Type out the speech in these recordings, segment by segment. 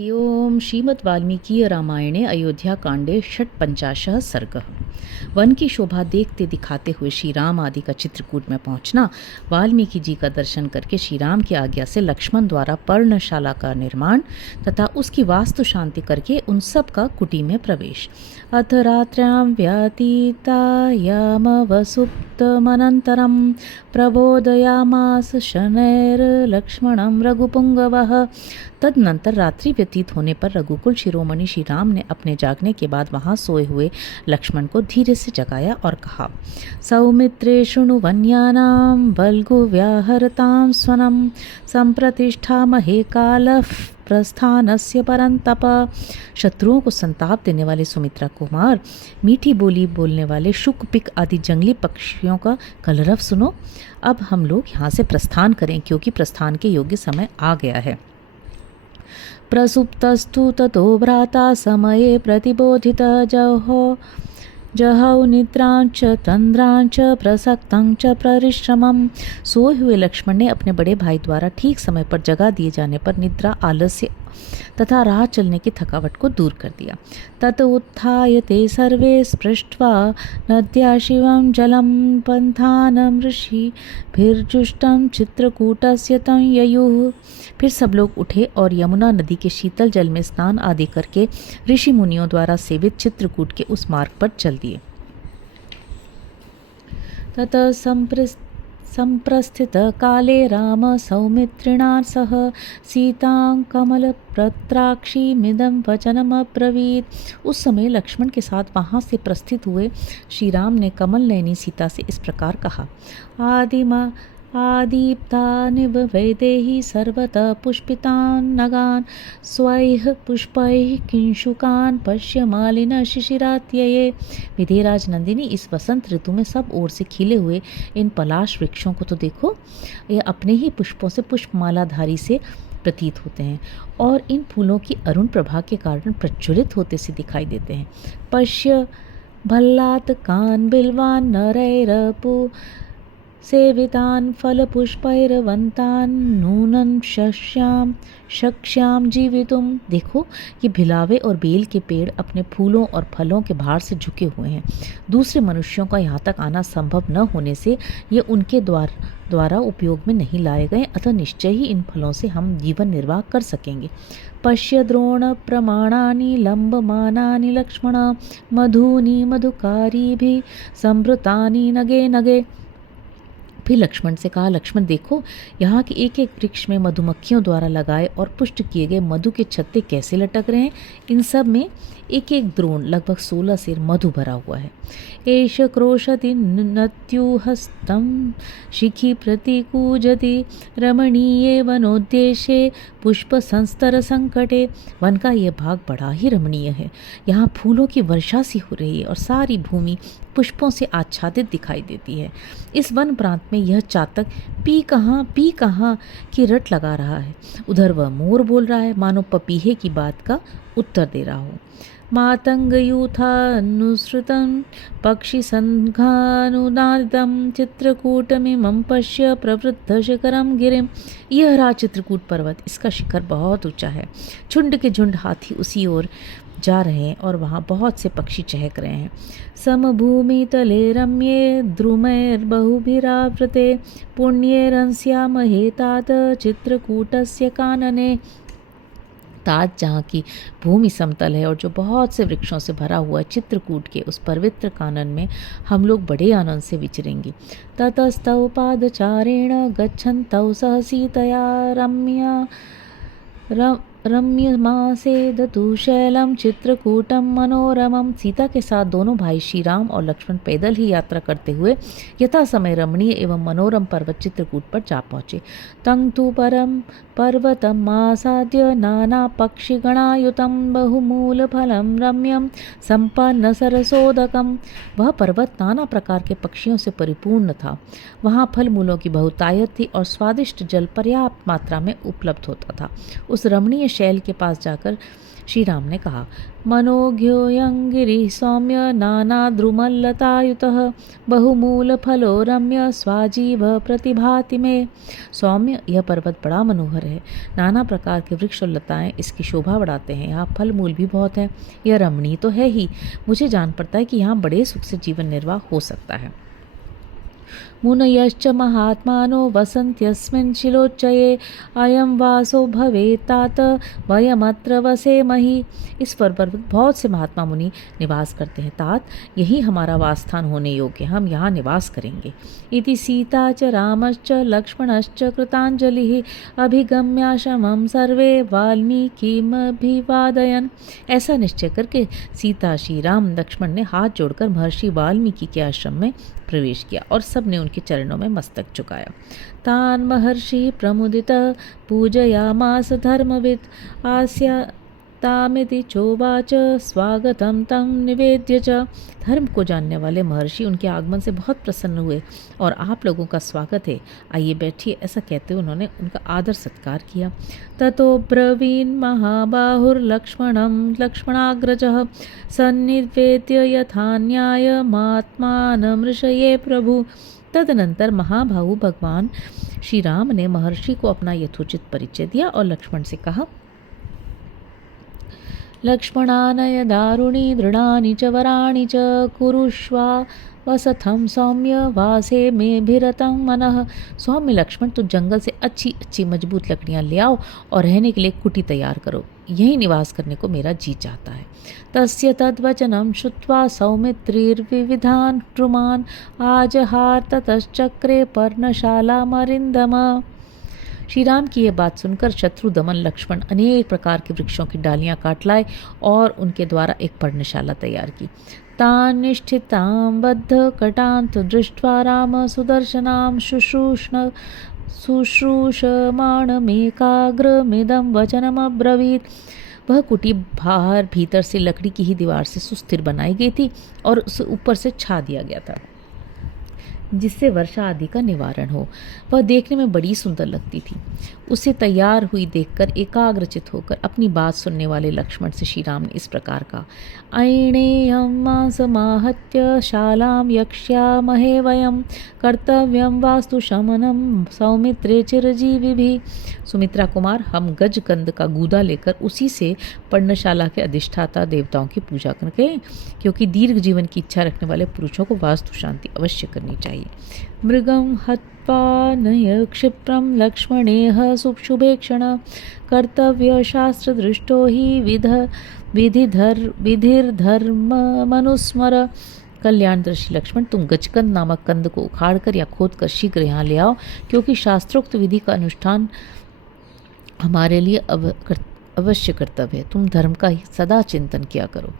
ओम श्रीमद् वाल्मीकि रामायणे अयोध्याकांडे षट्पंचाशः सर्गः। वन की शोभा देखते दिखाते हुए श्री राम आदि का चित्रकूट में पहुंचना, वाल्मीकि जी का दर्शन करके श्री राम की आज्ञा से लक्ष्मण द्वारा पर्णशाला का निर्माण तथा उसकी वास्तु शांति करके उन सब का कुटी में प्रवेश। अथ रात्र्यां व्यातीतायामवसुप्तमनन्तरं प्रबोधयामास शनैर्लक्ष्मणं रघुपुंगवः। तदनंतर रात्रि व्यतीत होने पर रघुकुल शिरोमणि श्री राम ने अपने जागने के बाद वहां सोए हुए लक्ष्मण को धीरे से जगाया और कहा, सौमित्रे शृणु वन्यानां बल्गु व्याहरतां स्वनं संप्रतिष्ठामहे कालः प्रस्थानस्य परंतप। शत्रुओं को संताप देने वाले सुमित्रा कुमार, मीठी बोली बोलने वाले शुक पिक आदि जंगली पक्षियों का कलरव सुनो। अब हम लोग यहाँ से प्रस्थान करें क्योंकि प्रस्थान के योग्य समय आ गया है। प्रसुप्तस्तु ततो भ्राता समये प्रतिबोधितः जहौ निद्रांच तंद्रांच प्रसक्तंच परिश्रमम्। सोए हुए लक्ष्मण ने अपने बड़े भाई द्वारा ठीक समय पर जगा दिए जाने पर निद्रा, आलस्य तथा राह चलने की थकावट को दूर कर दिया। तत उत्थाय ते सर्वे स्पृष्ट्वा नद्या शिवं जलं पंथानं ऋषिभिर्जुष्टं चित्रकूटस्य तं ययुः। फिर सब लोग उठे और यमुना नदी के शीतल जल में स्नान आदि करके ऋषि मुनियों द्वारा सेवित चित्रकूट के उस मार्ग पर चल दिए। ततः संप्रस्थित काले राम सौमित्रिणा सह सीतां कमलपत्राक्षीमिदं वचनमब्रवीत्। उस समय लक्ष्मण के साथ वहां से प्रस्थित हुए श्री राम ने कमल नयनी सीता से इस प्रकार कहा, आदीप्तानिव वैदेही सर्वतः पुष्पितान् नगान् स्वैः पुष्पैः किंशुकान् पश्य मालिन शिशिरात्यये। विधिराज नंदिनी, इस वसंत ऋतु में सब ओर से खिले हुए इन पलाश वृक्षों को तो देखो, ये अपने ही पुष्पों से पुष्पमालाधारी से प्रतीत होते हैं और इन फूलों की अरुण प्रभा के कारण प्रज्वलित होते से दिखाई देते हैं। पश्य भल्लात कान बिल्वान नरैरपु सेवितान फलपुष्पैर्वन्तान नूनन शक्ष्याम जीवितुम। देखो, ये भिलावे और बेल के पेड़ अपने फूलों और फलों के भार से झुके हुए हैं। दूसरे मनुष्यों का यहाँ तक आना संभव न होने से ये उनके द्वारा उपयोग में नहीं लाए गए, अतः निश्चय ही इन फलों से हम जीवन निर्वाह कर सकेंगे। पश्य द्रोण प्रमाणानि लंबमानानि लक्ष्मण मधुनी मधुकारी भी संभृतानि नगे नगे। फिर लक्ष्मण से कहा, लक्ष्मण देखो, यहाँ के एक एक वृक्ष में मधुमक्खियों द्वारा लगाए और पुष्ट किए गए मधु के छत्ते कैसे लटक रहे हैं। इन सब में एक एक द्रोण लगभग 16 सेर मधु भरा हुआ है। एष क्रोशति नत्युहस्तं शिखी प्रतिकूजति रमणीये वनोद्देशे पुष्प संस्तर संकटे। वन का यह भाग बड़ा ही रमणीय है। यहाँ फूलों की वर्षा सी हो रही है और सारी भूमि पुष्पों से आच्छादित दिखाई देती है। इस वन प्रांत में यह चातक पी कहाँ की रट लगा रहा है। उधर वह मोर बोल रहा है, मानो पपीहे की बात का उत्तर दे रहा हो। मातंगयूथानुसृतं पक्षी संघानुदारितं चित्रकूटमिमं पश्य प्रवृद्ध शिखरम गिरिम। यह रहा चित्रकूट पर्वत, इसका शिखर बहुत ऊंचा है। झुंड के झुंड हाथी उसी ओर जा रहे हैं और वहाँ बहुत से पक्षी चहक रहे हैं। समभूमि तले रम्ये द्रुमैर्बहुभिरावृते पुण्यैरंस्यामहे तात चित्रकूटस्य कानने। तात जहाँ की भूमि समतल है और जो बहुत से वृक्षों से भरा हुआ चित्रकूट के उस पवित्र कानन में हम लोग बड़े आनंद से विचरेंगे। ततस्तौ पादचारेण गच्छन्तौ सह सीतया रम्यमासेदतु शैलम चित्रकूटम मनोरमम। सीता के साथ दोनों भाई श्री राम और लक्ष्मण पैदल ही यात्रा करते हुए यथा समय रमणीय एवं मनोरम पर्वत चित्रकूट पर जा पहुँचे। तं तु परम पर्वतम आसाद्य नाना पक्षिगणायुतम बहुमूल फलम रम्यम संपन्न सरसोदकम। वह पर्वत नाना प्रकार के पक्षियों से परिपूर्ण था। वहाँ फल मूलों की बहुतायत थी और स्वादिष्ट जल पर्याप्त मात्रा में उपलब्ध होता था। उस रमणीय शैल के पास जाकर श्री राम ने कहा, मनोज्ञोऽयं गिरिः सौम्य नानाद्रुमल्लतायुतः बहुमूलफलो रम्य स्वाजीव प्रतिभाति मे। सौम्य, यह पर्वत बड़ा मनोहर है। नाना प्रकार के वृक्ष और लताएं इसकी शोभा बढ़ाते हैं। यहाँ फल मूल भी बहुत है। यह रमणीय तो है ही, मुझे जान पड़ता है कि यहाँ बड़े सुख से जीवन निर्वाह हो सकता है। मुनयश्च महात्मानो वसन्त्यस्मिन् शिलोच्चये अयं वासो भवेत् तात वयमत्र वसेमहि। इस पर्वत पर बहुत से महात्मा मुनि निवास करते हैं। तात, यही हमारा वासस्थान होने योग्य, हम यहाँ निवास करेंगे। इति सीता च रामश्च लक्ष्मणश्च कृताञ्जलिः अभिगम्याश्रमं सर्वे वाल्मीकिमभिवादयन्। ऐसा निश्चय करके सीता, श्री राम, लक्ष्मण ने हाथ जोड़कर महर्षि वाल्मीकि के आश्रम में प्रवेश किया और सबने उनके चरणों में मस्तक झुकाया। तान महर्षि प्रमुदित पूजयामास धर्मविद आस्या तामिति चोवाच स्वागतम तम निवेद्य च। धर्म को जानने वाले महर्षि उनके आगमन से बहुत प्रसन्न हुए और आप लोगों का स्वागत है, आइए बैठिए, ऐसा कहते हुए उन्होंने उनका आदर सत्कार किया। ततो ब्रवीन् महाबाहुर्लक्ष्मणं लक्ष्मणाग्रजः सन्निवेद्य यथा न्यायमात्मानमृषये प्रभु। तदनंतर महाबाहु भगवान श्री राम ने महर्षि को अपना यथोचित परिचय दिया और लक्ष्मण से कहा, लक्ष्मणानय दारुणी दृढ़ानि च वराणि च कुरुष्वा वसथम सौम्य वासे में भिरतं मनः। सौम्य लक्ष्मण, तो जंगल से अच्छी अच्छी मजबूत लकड़ियां ले आओ और रहने के लिए कुटी तैयार करो, यही निवास करने को मेरा जी चाहता है। तस्य तद्वचनं श्रुत्वा सौमित्रिर्विविधान् द्रुमान् आजहार ततश्चक्रे पर्णशालामरिन्दम। श्री राम की यह बात सुनकर शत्रु दमन लक्ष्मण अनेक प्रकार के वृक्षों की डालियां काट लाए और उनके द्वारा एक पर्णशाला तैयार की। तान् निष्ठितां बद्ध कटांत दृष्ट्वा राम सुदर्शनां शुश्रूषमाणमेकाग्रमिदं वचनमब्रवीत्। वह कुटी बाहर भीतर से लकड़ी की ही दीवार से सुस्थिर बनाई गई थी और उसे ऊपर से छा दिया गया था जिससे वर्षा आदि का निवारण हो। वह देखने में बड़ी सुंदर लगती थी। उसे तैयार हुई देखकर एकाग्रचित होकर अपनी बात सुनने वाले लक्ष्मण से श्री राम ने इस प्रकार कहा, ऐणेयं समाहत्य शालां यक्ष्यामहे वयं कर्तव्यं वास्तु शमनं सौमित्रे चिरजीविभिः। सुमित्रा कुमार, हम गजकंद का गूदा लेकर उसी से पर्णशाला के अधिष्ठाता देवताओं की पूजा करें, क्योंकि दीर्घ जीवन की इच्छा रखने वाले पुरुषों को वास्तु शांति अवश्य करनी चाहिए। मृगं हत्वा नय क्षिप्रं लक्ष्मणेह शुभे क्षण कर्तव्य शास्त्र दृष्टो ही विधिर्धर्म मनुस्मर। कल्याणदर्शी लक्ष्मण, तुम गजकंद नामक कंद को उखाड़कर या खोदकर शीघ्र यहाँ ले आओ, क्योंकि शास्त्रोक्त विधि का अनुष्ठान हमारे लिए अवश्य कर्तव्य है। तुम धर्म का ही सदा चिंतन किया करो।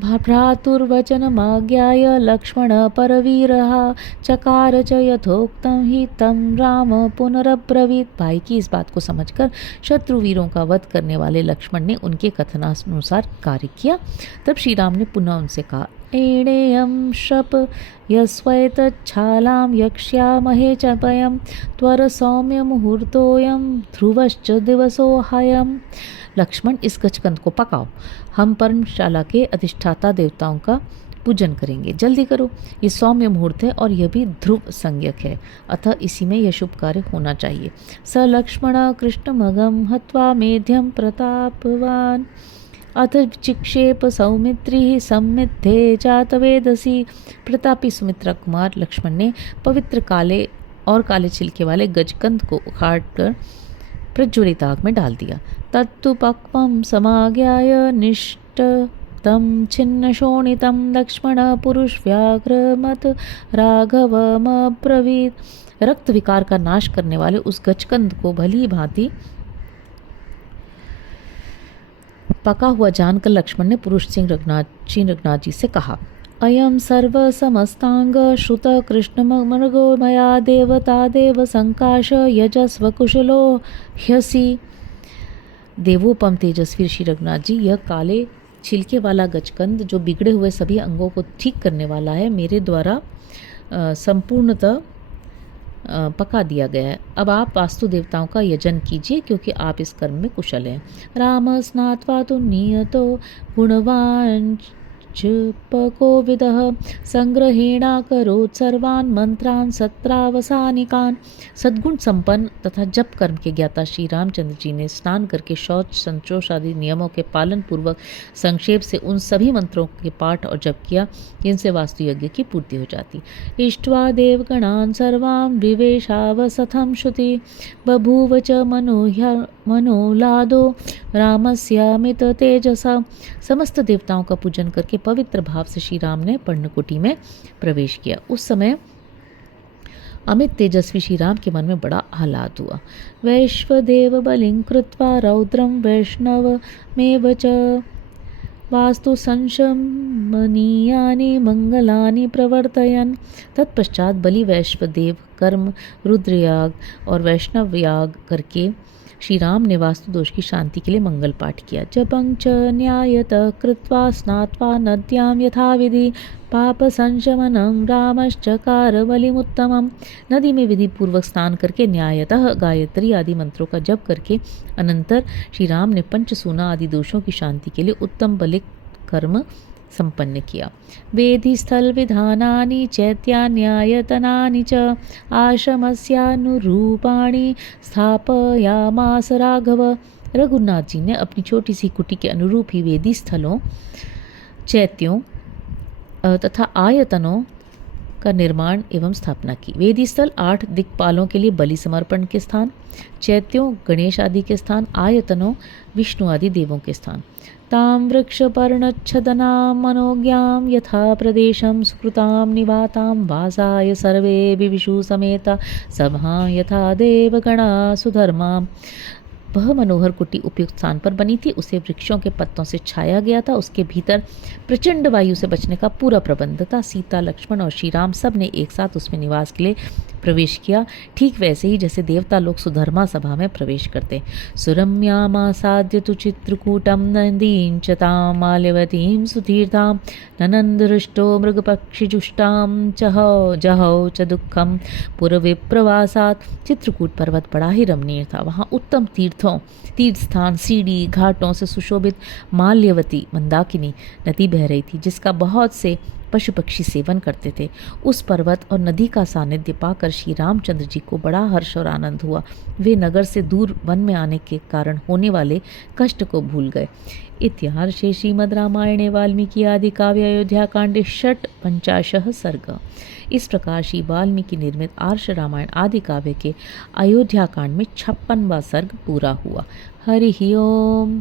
भ्रातुर्वचनमाज्ञाय लक्ष्मण परवीरः चकार च यथोक्तं हि तं राम पुनरब्रवीत्। भाई की इस बात को समझकर शत्रुवीरों का वध करने वाले लक्ष्मण ने उनके कथनानुसार कार्य किया। तब श्री राम ने पुनः उनसे कहा, एणेयं शप यस्वैतच्छालां यक्ष्यामहे च वयं त्वर सौम्य मुहूर्तोऽयं ध्रुवश्च दिवसो हयम्। लक्ष्मण, इस गजकंद को पकाओ, हम पर्णशाला के अधिष्ठाता देवताओं का पूजन करेंगे, जल्दी करो। ये सौम्य मुहूर्त है और यह भी ध्रुव संज्ञक है, अतः इसी में यह शुभ कार्य होना चाहिए। स लक्ष्मण कृष्णमगम हत्वा मेध्यम प्रतापवान अथ चिक्षेप सौमित्री सम्मिद्धे जातवेदसी। प्रतापी सुमित्रा कुमार लक्ष्मण ने पवित्र काले और काले छिलके वाले गजकंद को उखाड़कर प्रज्वलित आग में डाल दिया। तत्तु पक्वं समाज्ञाय निष्टतं छिन्न शोणितं लक्ष्मण पुरुष व्याघ्रमत राघवमब्रवीत्। रक्त विकार का नाश करने वाले उस गजकंद को भली भांति पका हुआ जानकर लक्ष्मण ने पुरुष सिंह रघुनाथ जी से कहा, अयं सर्व समस्तांग श्रुत कृष्ण मृगो मया देवता देव संकाश यजस्व कुशलो ह्यसि। देवोपम तेजस्वी श्री रघुनाथ जी, यह काले छिलके वाला गजकंद जो बिगड़े हुए सभी अंगों को ठीक करने वाला है, मेरे द्वारा संपूर्णतः पका दिया गया है। अब आप वास्तु देवताओं का यजन कीजिए क्योंकि आप इस कर्म में कुशल हैं। राम स्नात्वा तु नियतो गुणवान् पकोविदः संग्रहेणा करोत् सर्वान् मंत्रान् सत्रावसानिकान्। सद्गुण संपन्न तथा जप कर्म के ज्ञाता श्री रामचंद्र जी ने स्नान करके शौच संतोष आदि नियमों के पालन पूर्वक संक्षेप से उन सभी मंत्रों के पाठ और जप किया जिनसे वास्तु यज्ञ की पूर्ति हो जाती। इष्ट्वा देवगणान् सर्वान् विवेशावसथं श्रुति बभूव च मनोलादो रामस्यामित तेजसा। समस्त देवताओं का पूजन करके पवित्र भाव से श्री राम ने पर्णकुटी में प्रवेश किया। उस समय अमित तेजस्वी श्री राम के मन में बड़ा आह्लाद हुआ। वैश्वदेव बलिं कृत्वा रौद्रम वैष्णवमेव च वास्तु संशमनीयानि मंगलानि प्रवर्तयन्। तत्पश्चात बलि वैश्वदेव कर्म रुद्रयाग और वैष्णव याग करके श्री राम ने वास्तु दोष की शांति के लिए मंगल पाठ किया। जपं च न्यायतः कृत्वा स्नात्वा नद्यां यथाविधि पाप संशमनं रामश्चकार बलिमुत्तमम्। नदी में विधि पूर्वक स्नान करके न्यायतः गायत्री आदि मंत्रों का जप करके अनंतर श्री राम ने पंचसूना आदि दोषों की शांति के लिए उत्तम बलि कर्म संपन्न किया। वेदी स्थल विधानानि चैत्यान्यायतनानि च आश्रमस्यानुरूपाणि स्थापयामास राघव। रघुनाथ जी ने अपनी छोटी सी कुटी के अनुरूप ही वेदी स्थलों, चैत्यों तथा आयतनों का निर्माण एवं स्थापना की। वेदी स्थल 8 दिक्पालों के लिए बलि समर्पण के स्थान, चैत्यों गणेश आदि के स्थान, आयतनों विष्णु आदि देवों के स्थान। तां वृक्षपर्णच्छदनां मनोज्ञां यथा प्रदेशं सुकृतां निवातां वासाय सर्वे विविशु समेता सभां यथा देवगणा सुधर्मां। वह मनोहर कुटी उपयुक्त स्थान पर बनी थी। उसे वृक्षों के पत्तों से छाया गया था। उसके भीतर प्रचंड वायु से बचने का पूरा प्रबंध था। सीता, लक्ष्मण और श्री राम सब ने एक साथ उसमें निवास के लिए प्रवेश किया, ठीक वैसे ही जैसे देवता लोग सुधर्मा सभा में प्रवेश करते। सुरम्यामासाद्य तु चित्रकूटं नदीं च तां माल्यवतीं सुतीर्थां ननन्ददृष्टो मृगपक्षिजुष्टां चहौ जहौ च दुःखं पुरविप्रवासात्। चित्रकूट पर्वत बड़ा ही रमणीय था। वहाँ उत्तम तीर्थ स्थान, सीढ़ी घाटों से सुशोभित माल्यवती मंदाकिनी नदी बह रही थी जिसका बहुत से पशु पक्षी सेवन करते थे। उस पर्वत और नदी का सानिध्य पाकर श्री रामचंद्र जी को बड़ा हर्ष और आनंद हुआ। वे नगर से दूर वन में आने के कारण होने वाले कष्ट को भूल गए। इतिहासे श्रीमद् रामायणे वाल्मीकि आदि काव्य अयोध्या कांडे 55 सर्ग। इस प्रकार श्री वाल्मीकि निर्मित आर्ष रामायण आदि काव्य के अयोध्या कांड में 56वां सर्ग पूरा हुआ। हरि ओम।